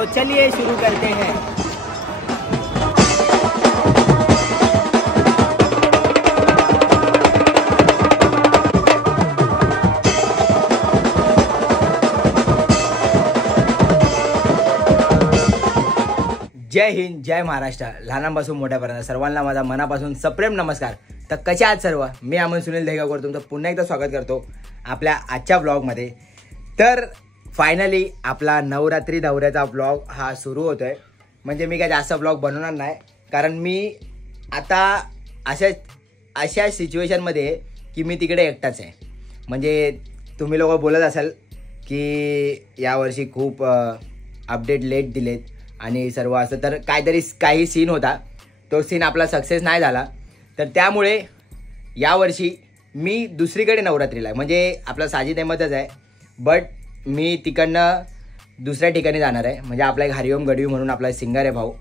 तो चलिए शुरू करते हैं। जय हिंद, जय महाराष्ट्र। लहानांपासून मोठ्यापर्यंत सर्वांना माझा मनापासून सप्रेम नमस्कार। तर कशा आहात सर्व? मी अमन सुनील देगावकर तुमचं पुन्हा एकदा स्वागत करतो आपल्या आजच्या ब्लॉगमध्ये। तर फायनली आपला नवरात्री दौऱ्याचा ब्लॉग हा सुरू होतोय। म्हणजे मी काय जास्त ब्लॉग बनवणार नाही, कारण मी आता अशा सिच्युएशनमध्ये आहे की मी तिकडे एकटाच आहे। म्हणजे तुम्ही लोक बोलत असाल की यावर्षी खूप अपडेट लेट दिलेत आणि सर्व असं, तर काही सीन होता, तो सीन आपला सक्सेस नाही झाला। तर त्यामुळे यावर्षी मी दुसरीकडे नवरात्रीला आहे, म्हणजे आपला साजिद अहमदच आहे, बट मी तिकडनं दुसऱ्या ठिकाणी जाणार आहे। म्हणजे आपला एक हरिओम गडवी म्हणून आपला सिंगर आहे भाऊ,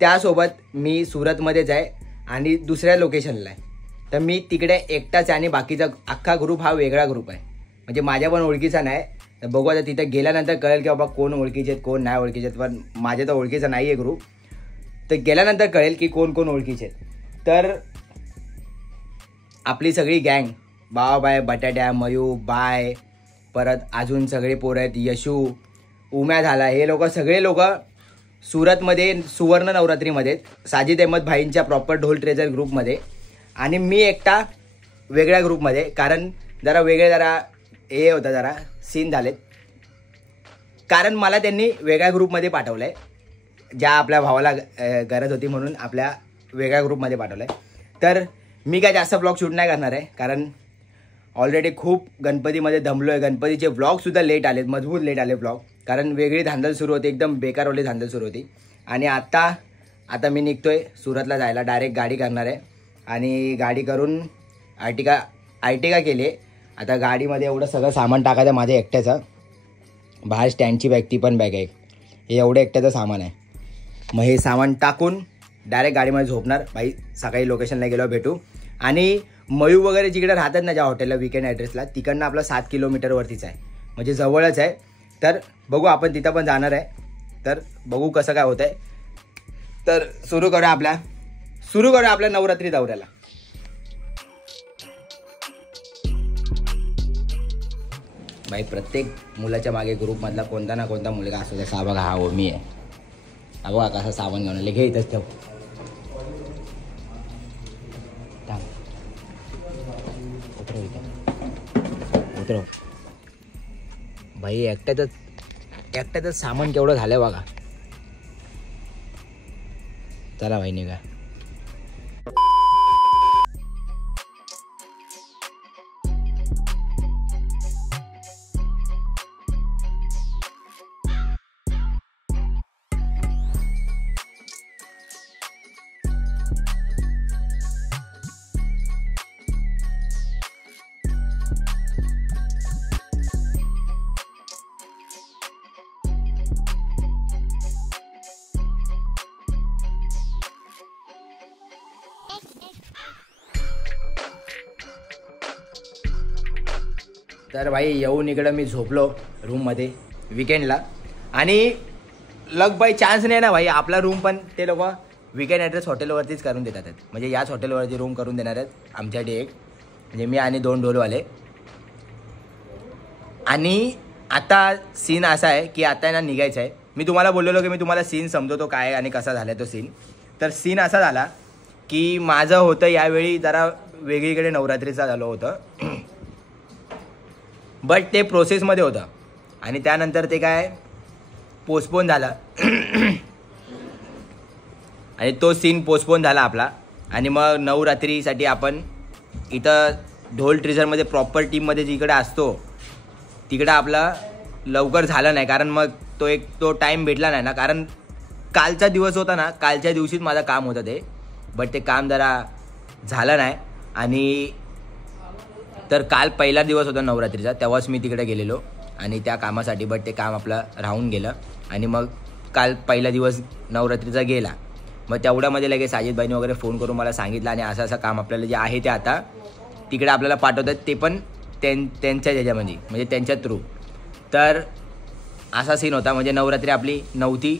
त्यासोबत मी सुरतमध्येच आहे आणि दुसऱ्या लोकेशनला आहे। तर मी तिकडे एकटाच आहे आणि बाकीचा अख्खा ग्रुप हा वेगळा ग्रुप आहे, म्हणजे माझ्या पण ओळखीचा नाही। तर बघू आता तिथे गेल्यानंतर कळेल की बाबा कोण ओळखीचे आहेत कोण नाही ओळखीचे आहेत, पण माझ्या तर ओळखीचा नाही आहे ग्रुप। तर गेल्यानंतर कळेल की कोण कोण ओळखीचे आहेत। तर आपली सगळी गँग, बाबाबाय, बटाट्या, मयू, बाय, परत अजून सगळे पोरं आहेत, यशू, उम्या झाला, हे लोक सगळे लोक सुरतमध्ये सुवर्ण नवरात्रीमध्ये साजिद अहमद भाईंच्या प्रॉपर ढोल ट्रेजर ग्रुपमध्ये, आणि मी एकटा वेगळ्या ग्रुपमध्ये। कारण जरा हे होतं, जरा सीन झालेत, कारण मला त्यांनी वेगळ्या ग्रुपमध्ये पाठवलं आहे, ज्या आपल्या भावाला गरज होती म्हणून आपल्या वेगळ्या ग्रुपमध्ये पाठवलं आहे। तर मी काय जास्त ब्लॉग शूट नाही करणार आहे, कारण ऑलरेडी खूप गणपतीमध्ये दमलो आहे। गणपतीचे ब्लॉगसुद्धा लेट आलेत, मजबूत लेट आले ब्लॉग, कारण वेगळी धांदल सुरू होती, एकदम बेकारवाली धांदल सुरू होती। आणि आता मी निघतोय सुरतला जायला, डायरेक्ट गाडी करणार आहे आणि गाडी करून आर्टिका केली आहे। आता गाडीमध्ये एवढं सगळं सामान टाकायचं माझ्या एकट्याचं, बाहेर स्टँडची बॅग, ती पण बॅग आहे, हे एवढं एकट्याचं सामान आहे। मग हे सामान टाकून डायरेक्ट गाडीमध्ये झोपणार भाई, सकाळी लोकेशनला गेलो भेटू। आणि मयू वगैरे जिकडे राहतात ना, ज्या हॉटेलला विकेंड ॲड्रेसला, तिकडनं आपलं 7 किलोमीटरवरतीच आहे, म्हणजे जवळच आहे। तर बघू, आपण तिथं पण जाणार आहे, तर बघू कसं काय होतं आहे। तर सुरू करूया आपल्या नवरात्री दौऱ्याला। भाई प्रत्येक मुलाच्या मागे ग्रुपमधला कोणता ना कोणता मुलगा असतो, जसा बघा हा ओमी आहे, हा बघा कसा सामान घेऊन आले, घे इथंच ठेव, उतरव। भाई एकट्याच सामान केवढं झालं बघा। चला भाई निघा। तर भाई येऊन इकडं मी झोपलो रूममध्ये विकेंडला, आणि लग बाय चान्स नाही ना भाई, आपला रूम पण ते लोक विकेंड ॲड्रेस हॉटेलवरतीच करून देतात, म्हणजे याच हॉटेलवरती रूम करून देणार आहेत आमच्यासाठी एक, म्हणजे मी आणि 2 ढोलवाले। आणि आता सीन असा आहे की आता ना निघायचं आहे। मी तुम्हाला बोललेलो की मी तुम्हाला सीन समजवतो काय आणि कसा झाला तो सीन। तर सीन असा झाला की माझं होतं यावेळी जरा वेगळीकडे नवरात्रीचा झालं होतं, बट ते प्रोसेसमध्ये होतं आणि त्यानंतर ते काय पोस्टपोन झालं आणि तो सीन पोस्टपोन झाला आपला। आणि मग नवरात्रीसाठी आपण इथं ढोल ट्रेजरमध्ये प्रॉपर टीममध्ये जिकडे असतो तिकडं आपला लवकर झालं नाही, कारण मग तो टाईम भेटला नाही ना, कारण कालचा दिवस होता ना, कालच्या दिवशीच माझं काम होतं ते, बट ते काम जरा झालं नाही। आणि तर काल पहिला दिवस होता नवरात्रीचा, तेव्हाच मी तिकडे गेलेलो आणि त्या कामासाठी, बट ते काम आपलं राहून गेलं आणि मग काल पहिला दिवस नवरात्रीचा गेला। मग तेवढ्यामध्ये लगेच साजिदबाईंनी वगैरे फोन करून मला सांगितलं आणि असं काम आपल्याला जे आहे ते आता तिकडे आपल्याला पाठवतात, ते पण त्यांच्या ह्याच्यामध्ये म्हणजे त्यांच्या थ्रू। तर असा सीन होता. म्हणजे नवरात्री आपली नव्हती,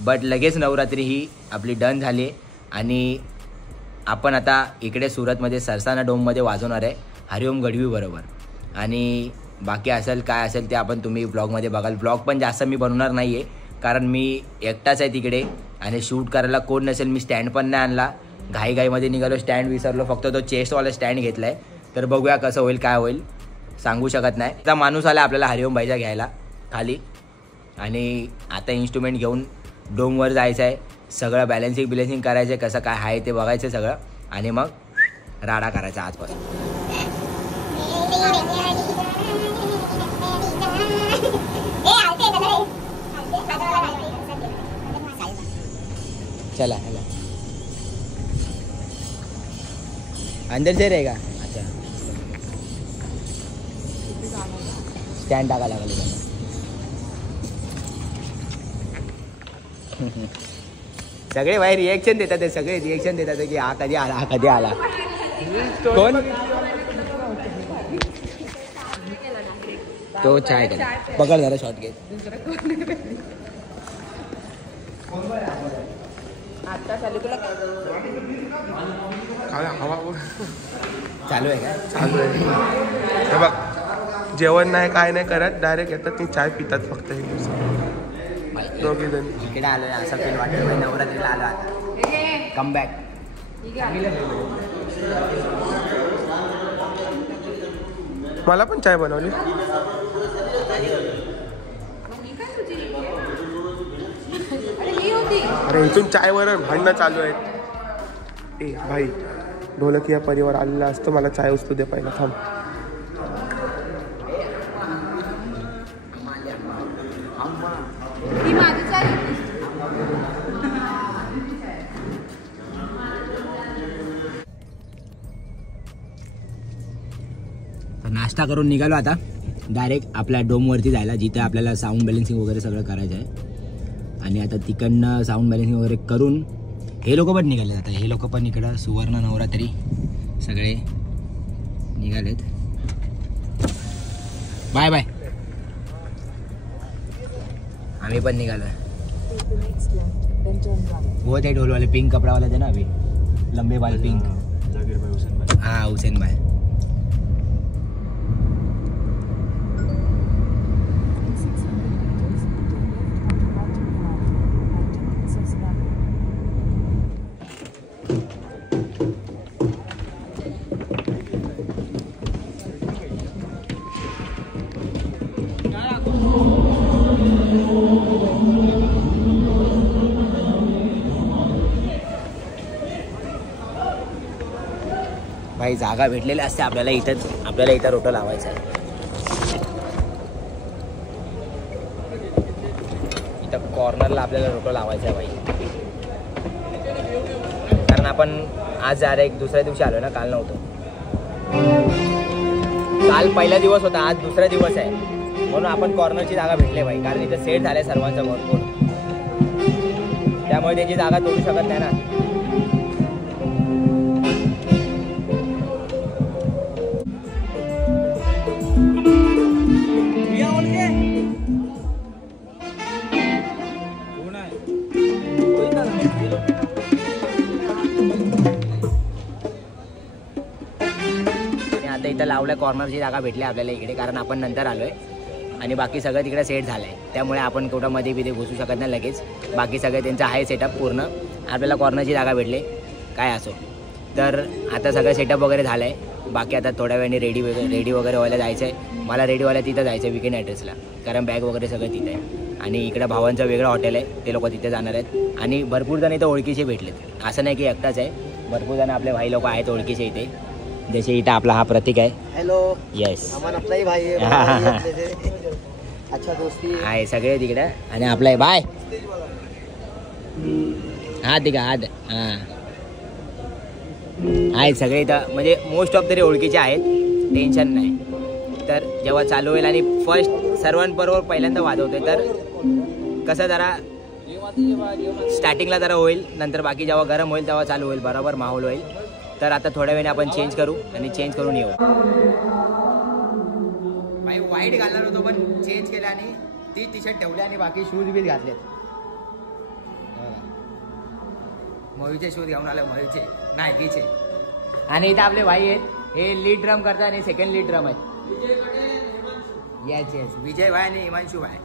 बट लगेच नवरात्री ही आपली डन झाली आणि आपण आता इकडे सुरतमध्ये सरसाना डोममध्ये वाजवणार आहे हरिओम गढवी बरोबर. आणि बाकी असेल काय असेल ते आपण तुम्ही ब्लॉगमध्ये बघाल. ब्लॉग पण जास्त मी बनवणार नाही आहे कारण मी एकटाच आहे तिकडे आणि शूट करायला कोण नसेल. मी स्टँड पण नाही आणला, घाईमध्ये निघालो, स्टँड विसरलो, फक्त तो चेस्टवाला स्टँड घेतला आहे. तर बघूया कसं होईल काय होईल सांगू शकत नाही. आता माणूस आला आपल्याला हरिओम भाईचा घ्यायला खाली आणि आता इन्स्ट्रुमेंट घेऊन डोमवर जायचं आहे. सगळं बॅलन्सिंग करायचं आहे, कसं काय आहे ते बघायचं सगळं आणि मग राडा करायचा आजपासून. चला चला अंदर से रहेगा. अच्छा स्टँड टाका लागले त्यांना. सगळे बाहेर रिएक्शन देतात, ते सगळे रिएक्शन देतात की हा कधी आला, हा कधी आला. कोण तो चाय कर पकड जरा शॉट घे. चालू आहे का? चालू आहे. हे बघ जेवण नाही काय नाही करत, डायरेक्ट येतात ती चाय पितात फक्त हे दोघे जण. इकडे आलोय असं फील वाटतं. नवरात्रीला आलो आता कमबॅक. मला पण चाय बनवली. अरे इथून चायवर भांडणं चालू आहेत. ए भाई ढोलकिया परिवार आलेला असतो, मला चाय उचलू दे पहिला. थांब. नाश्ता करून निघालो आता डायरेक्ट आपल्या डोमवरती जायला, जिथे आपल्याला साऊंड बॅलन्सिंग वगैरे सगळं करायचं आहे. आणि आता तिकडनं साऊंड बॅलन्सिंग वगैरे करून हे लोक पण निघाले. आता हे लोक पण इकडं सुवर्ण नवरात्री सगळे निघालेत. Bye bye. आम्ही पण निघालो. वो ते ढोलवाले पिंक कपडावाले थे ना अभी लंबे बाल पिंक. हाँ हुसैन भाई. भाई जागा भेटलेली असते आपल्याला इथं रोटं लावायचं आहे. इथं कॉर्नरला आपल्याला रोटं लावायचं आहे भाई. कारण आपण आज एक दुसऱ्या दिवशी आलो ना, काल नव्हतो. काल पहिला दिवस होता, आज दुसरा दिवस आहे म्हणून आपण कॉर्नरची जागा भेटली भाई. कारण इथं सेट झालंय सर्वांचं भरपूर, त्यामुळे त्याची जागा तोडू शकत नाही ना. आता इथं लावल्या कॉर्नरची जागा भेटली आपल्याला इकडे, कारण आपण नंतर आलोय आणि बाकी सगळं तिकडे सेट झालंय. त्यामुळे आपण कुठं मध्ये बिथे घुसू शकत नाही लगेच. बाकी सगळं त्यांचं आहे सेटअप पूर्ण. आपल्याला कॉर्नरची जागा भेटली काय असो. तर आता सगळं सेटअप वगैरे झालं आहे. बाकी आता थोड्या वेळाने रेडी वगैरे व्हायला जायचं आहे. मला रेडी व्हायला तिथं जायचं आहे वीकेंड ॲड्रेसला, कारण बॅग वगैरे सगळं तिथं आहे. आणि इकडं भावांचं वेगळं हॉटेल आहे, ते लोक तिथे जाणार आहेत. आणि भरपूर जण इथं ओळखीचे भेटलेत, असं नाही की एकटाच आहे. भरपूर जण आपले भाई लोक आहेत ओळखीचे इथे. जसे इथं आपला हा प्रतीक आहे. हॅलो. येस आपलाही भाई अच्छा दोस्ती आहे सगळे तिकडं. आणि आपला बाय हा ठीक आहे. हां आहेत सगळे इथं, म्हणजे मोस्ट ऑफ तरी ओळखीचे आहेत, टेन्शन नाही. तर जेव्हा चालू होईल आणि फर्स्ट सर्वांबरोबर पहिल्यांदा वाजवतोय, तर कसं जरा स्टार्टिंगला जरा होईल, नंतर बाकी जेव्हा गरम होईल तेव्हा चालू होईल, बरोबर माहोल होईल. तर आता थोड्या वेळाने आपण चेंज करू आणि चेंज करून येऊ. भाई वाईट घालणार होतो पण चेंज केला आणि ती टी शर्ट ठेवली आणि बाकी शूज बी घातलेत. मयूचे शूज घेऊन आले, मयूचे नायकीचे. आणि इथे आपले भाई आहेत, हे लीड ड्रम करतात आणि सेकंड लीड ड्रम आहेत. येस येस, विजय भाई आणि हिमांशू भाई.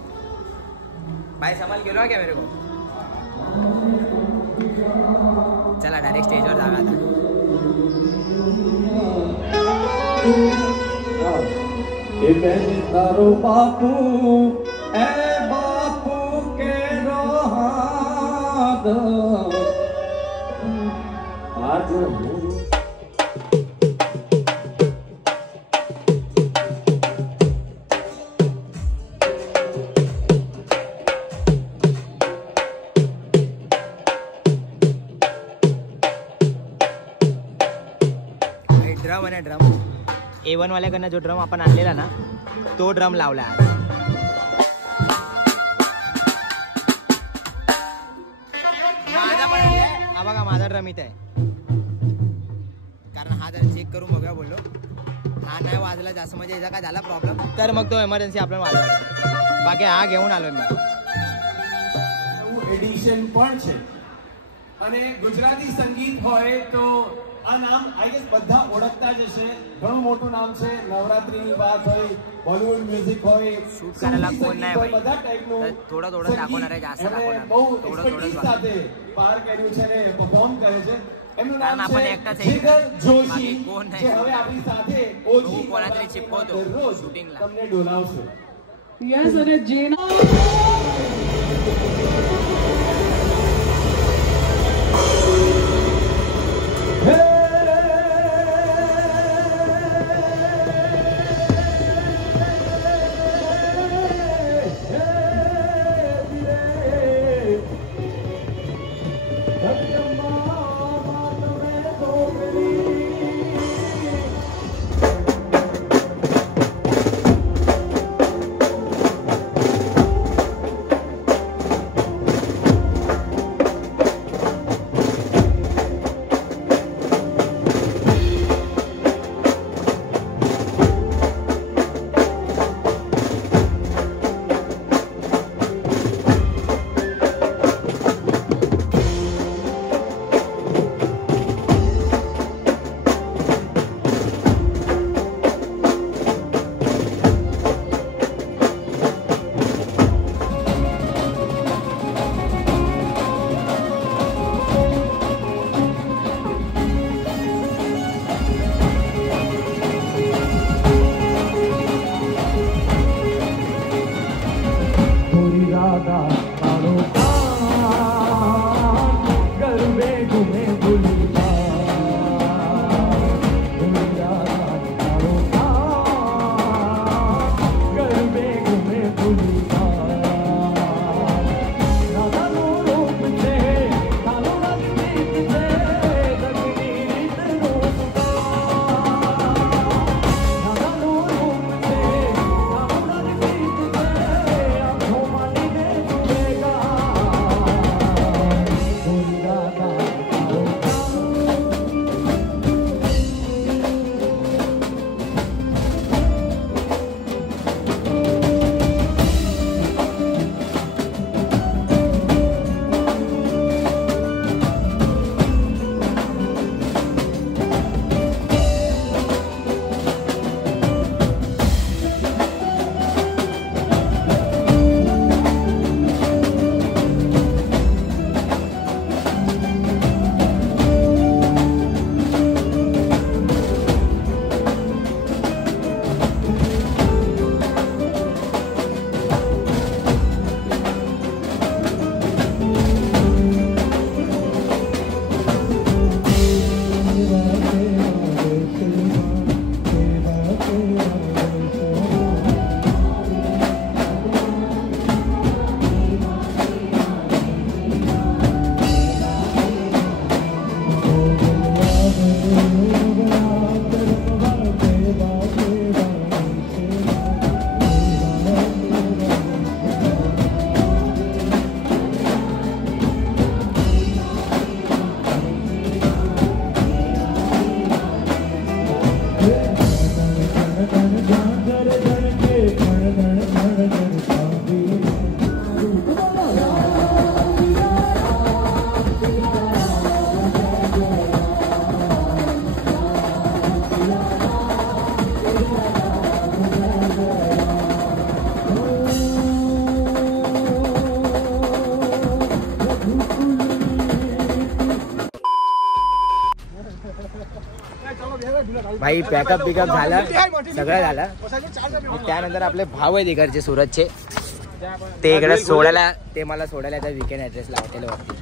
भाई संभाल गेलो क्या मेरे को. चला डायरेक्ट स्टेजवर जागा आता. बापू ए बापू के रोहाद आज ड्रम आहे ड्रम. A1 वाल्याकडनं जो ड्रम आपण आणलेला ना तो ड्रम लावला आज. माझा पण हा बघा, माझा ड्रम इथे आहे. कारण हा जरा चेक करून बघूया बोललो. हा नाही वाजला जास्त, म्हणजे याचा काय झाला प्रॉब्लेम तर मग तो एमर्जन्सी आपल्याला वाजवा. बाकी हा घेऊन आलो मी. એડિશન પણ છે. અને ગુજરાતી સંગીત હોય તો આ નામ આઈ ગેસ બધા ઓળખતા જ હશે. ઘણું મોટું નામ છે. નવરાત્રીની વાત હોય, બોલિવૂડ મ્યુઝિક હોય, શૂટ કરેલા કોણ નહીં ભાઈ. બધા ટાઈપનું થોડા થોડા દાખવणार आहे, જાस्त દાખवणार. બહુ થોડं એક્સપર્ટીઝ સાથે પાર કર્યું છે અને પરફોર્મ કરે છે. એમનું કારણ નામ आपण છે एकटाच आहे. જીગર જોશી, બાકી કોણ नाही. જે હવે આપણી સાથે तो ઓછી कोणातरी चिपकवतो દરરોજ शूटिंगला. તમને ડોલાવશે. Yes, and Jane. भाई पॅकअप पिकअप झालं, सगळं झालं. त्यानंतर आपले भाऊ आहेत इकडचे सुरतचे, ते इकडे सोडायला, ते मला सोडायला त्या विकेंड ॲड्रेसला हॉटेलवरती.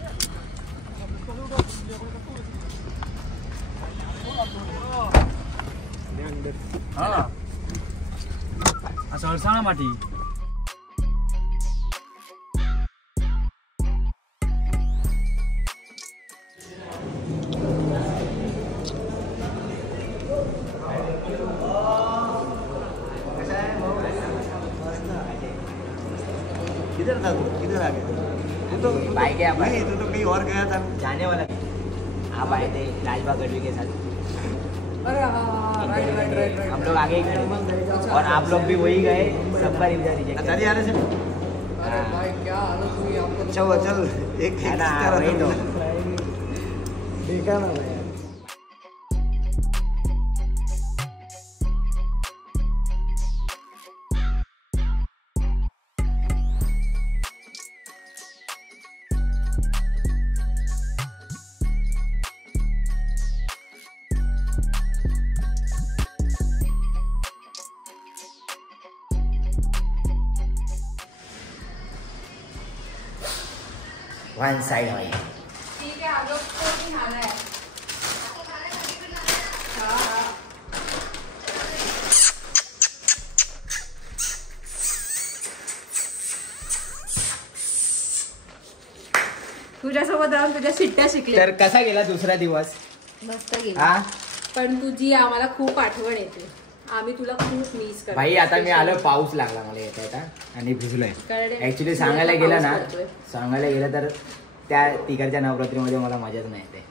असं अडसाणा माटी. किधर था तू? किधर आ गया? तू तो बाइक है भाई, तू तो कहीं और गया था जाने वाला. आप आए थे लालबाग गढ़वी के साथ. अरे हाँ, राइट. हम लोग आगे ही खड़े और आप लोग भी वही गए, सबका रिजेक्ट. अरे भाई क्या हालत हुई आपको. चल एक है ना वही तो देखा ना भाई. वन साइड भाई. ठीक है, आप लोग को भी खाना है. तुझ्यासोबत राहून तुझ्या शिट्ट्या शिकले. तर कसा गेला दुसरा दिवस? मस्त गेला. हा पण तुझी आम्हाला खूप आठवण येते. आम्ही तुला खूप मिस करतो. भाई आता मी आलो, पाऊस लागला मला येता येता आणि भिजलोय. ऍक्च्युली सांगायला गेलं तर त्या तिकडच्या नवरात्रीमध्ये मला मजाच नाही येते,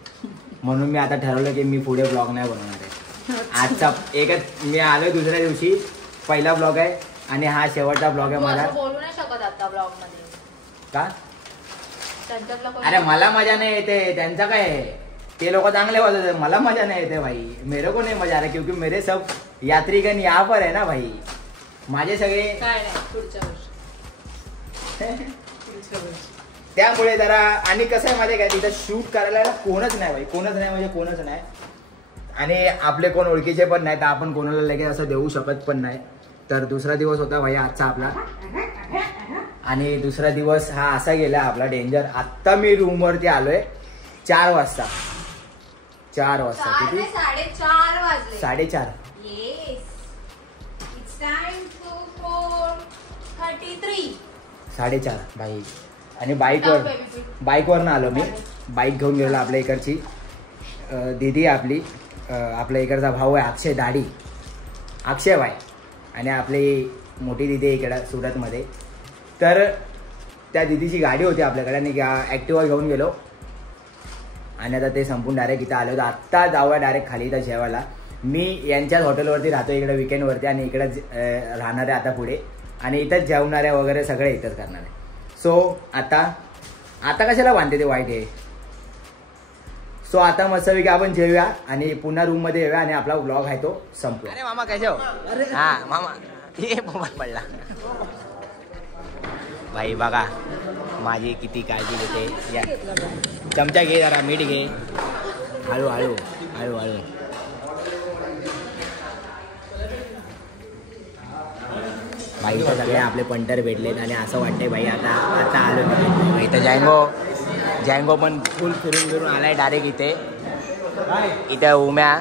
म्हणून मी आता ठरवलं की मी पुढे ब्लॉग नाही बनवणार आहे. आजचा एकच मी आलो, दुसऱ्या दिवशी पहिला ब्लॉग आहे आणि हा शेवटचा ब्लॉग आहे माझा. बोलू नाही शकत आता ब्लॉग मध्ये का? त्यांच्या ब्लॉग अरे मला मजा नाही येते, त्यांचा काय, ते लोक चांगले वाजवते, मला मजा नाही येते भाई. मेरे को नहीं मजा आ रहा क्योंकि मेरे सब यात्रीगण यहाँ पर है ना भाई. माझे सगळे काय नाही पुढच्या वर्षी. त्यामुळे जरा, आणि कसं आहे माझे काय, तिथं शूट करायला कोणच नाही भाई, कोणच नाही म्हणजे कोणच नाही. आणि आपले कोण ओळखीचे पण नाही, तर आपण कोणाला लगेच असं देऊ शकत पण नाही. तर दुसरा दिवस होता भाई आजचा आपला, आणि दुसरा दिवस हा असा गेला आपला डेंजर. आत्ता मी रूमवरती आलोय 4 वाजता. 4 वाजता किती? 4:30 वाजले. 4:30. Yes, it's time to 4:33. 4:30 भाई. आणि बाईकवरनं आलो मी. बाईक घेऊन गेलो आपल्या इकडची दीदी आपली, आपल्या इकडचा भाऊ आहे अक्षय दाढी, अक्षय भाई, आणि आपली मोठी दीदी आहे इकडं सुरतमध्ये. तर त्या दीदीची गाडी होती आपल्याकडे आणि ॲक्टिवा घेऊन गेलो आणि आता ते संपून डायरेक्ट इथं आलो. तर आत्ता जाऊया डायरेक्ट खाली इथं जेवायला. मी यांच्याच हॉटेलवरती राहतो इकडे विकेंडवरती, आणि इकडे राहणार आहे आता पुढे, आणि इथंच जेवणार आहे वगैरे सगळे इथंच करणार आहे. सो आता कशाला बांधते ते वाईट आहे. सो आता मस्तपैकी आपण जेवूया आणि पुन्हा रूम मध्ये येऊया आणि आपला ब्लॉग आहे तो संपला. अरे मामा कैसे हो? हा मामा ये मोबाईल पडला भाई. बघा माझी किती काळजी घेते. या चमचा घे, जरा मीठ घे, हळू हळू हळू हळू. भाई इथं सगळे आपले पंटर भेटलेत आणि असं वाटतंय भाई आता आलो. इथं जँगो पण फुल फिरून आलाय डायरेक्ट इथे. इथं उम्या,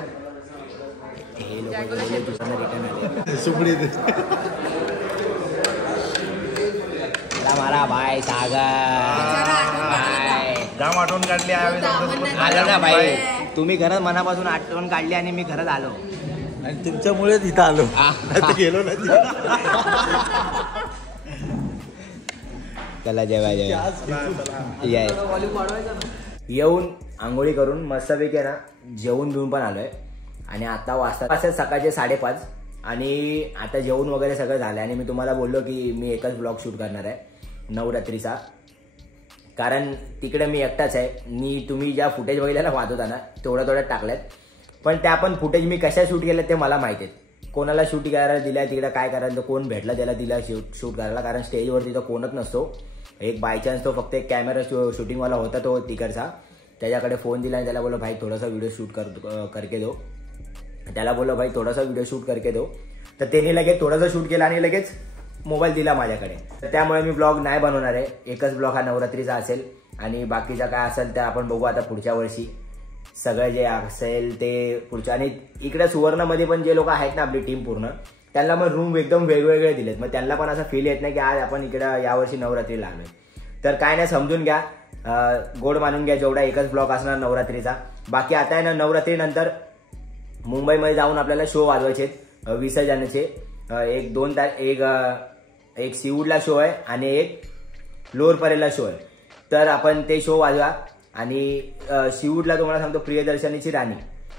हे लोक दुसऱ्यांदा रिटर्न आले सुपडी. मारा भाई सागर जाम आठवण काढली आलो ना भाई. तुम्ही खरंच मनापासून आठवण काढली आणि मी खरंच आलो, आणि तुमच्यामुळे इथं आलो, गेलो नाही. चला जेवा येऊन आंघोळी करून मस्तपैकी ना जेवून घेऊन पण आलोय. आणि आता वाजता सकाळचे 5:30 आणि आता जेवण वगैरे सगळं झालं. आणि मी तुम्हाला बोललो की मी एकच ब्लॉग शूट करणार आहे नवरात्रीचा, कारण तिकडे मी एकटाच आहे. तुम्ही ज्या फुटेज बघितल्या ना वाजवताना थोड्या टाकल्यात, पण त्या पण फुटेज मी कशा शूट केल्यात ते मला माहिती आहेत. कोणाला शूट करायला दिल्या, तिकडे काय करायचं, कोण भेटला त्याला दिला शूट करायला, कारण स्टेजवरती तो कोणच नसतो. एक बाय चान्स तो फक्त एक कॅमेरा शूटिंगवाला होता तो तिकडचा, त्याच्याकडे फोन दिला आणि त्याला बोललो भाई थोडासा व्हिडिओ शूट करके दो. त्याला बोललो भाई थोडासा व्हिडिओ शूट करके दो, तर त्यांनी लगेच थोडासा शूट केला आणि लगेच मोबाईल दिला माझ्याकडे. तर त्यामुळे मी ब्लॉग नाही बनवणार आहे. एकच ब्लॉग हा नवरात्रीचा असेल आणि बाकीचा काय असेल ते आपण बघू आता पुढच्या वर्षी. सगळं जे असेल ते पुढच्या. आणि इकडे सुवर्णमध्ये पण जे लोक आहेत ना आपली टीम पूर्ण, त्यांना पण रूम एकदम वेगवेगळे दिलेत. मग त्यांना पण असं फील येत नाही की आज आपण इकडं यावर्षी नवरात्रीला आलोय. तर काय नाही, समजून घ्या, गोड मानून घ्या. जेवढा एकच ब्लॉग असणार नवरात्रीचा. बाकी आता आहे ना नवरात्रीनंतर मुंबईमध्ये जाऊन आपल्याला शो वाजवायचे विसर्जनाचे. एक सीवूडला शो आहे आणि एक लोअर परेलला शो आहे. तर आपण ते शो वाजवा. आणि सीवूडला तुम्हाला सांगतो प्रियदर्शनीची राणी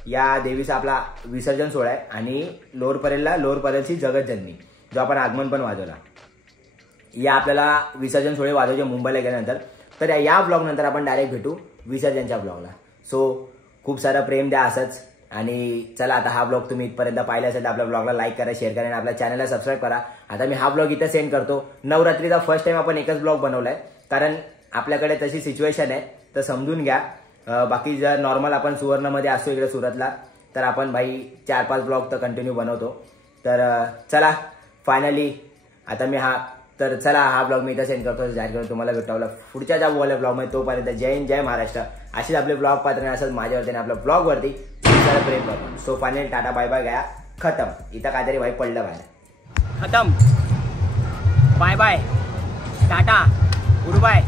या देवीचा आपला विसर्जन सोहळा आहे. आणि लोअर परेलची जगतजननी जो आपण आगमन पण वाजवला. या आपल्याला विसर्जन सोहळे वाजवायचे मुंबईला गेल्यानंतर. तर या ब्लॉग नंतर आपण डायरेक्ट भेटू विसर्जनच्या ब्लॉगला. सो खूप सारं प्रेम द्या असंच. आणि चला आता हा ब्लॉग तुम्ही इथपर्यंत पाहिला असेल तर आपल्या ब्लॉगला लाईक करा, शेअर करा आणि आपल्या चॅनलला सबस्क्राईब करा. आता मी हा ब्लॉग इथं सेंड करतो. नवरात्रीचा फर्स्ट टाइम आपण एकच ब्लॉग बनवलाय कारण आपल्याकडे तशी सिच्युएशन आहे, तर समजून घ्या. बाकी जर नॉर्मल आपण सुवर्णमध्ये असतो इकडे सुरतला तर आपण भाई 4-5 ब्लॉग तर कंटिन्यू बनवतो. तर चला फायनली आता मी हा ब्लॉग मी इथं सेंड करतो, जाहीर करतो. तुम्हाला भेटावला पुढच्या ज्या ब्लॉगमध्ये. तोपर्यंत जय हिंद, जय महाराष्ट्र. अशीच आपले ब्लॉग पात्र असंच माझ्यावरती आणि आपल्या ब्लॉगवरती प्रेम करतो. So finally ta-ta bye bye गया खतम. इथं काहीतरी भाई पडलं बाहेर. खतम, bye bye, ta-ta, good bye.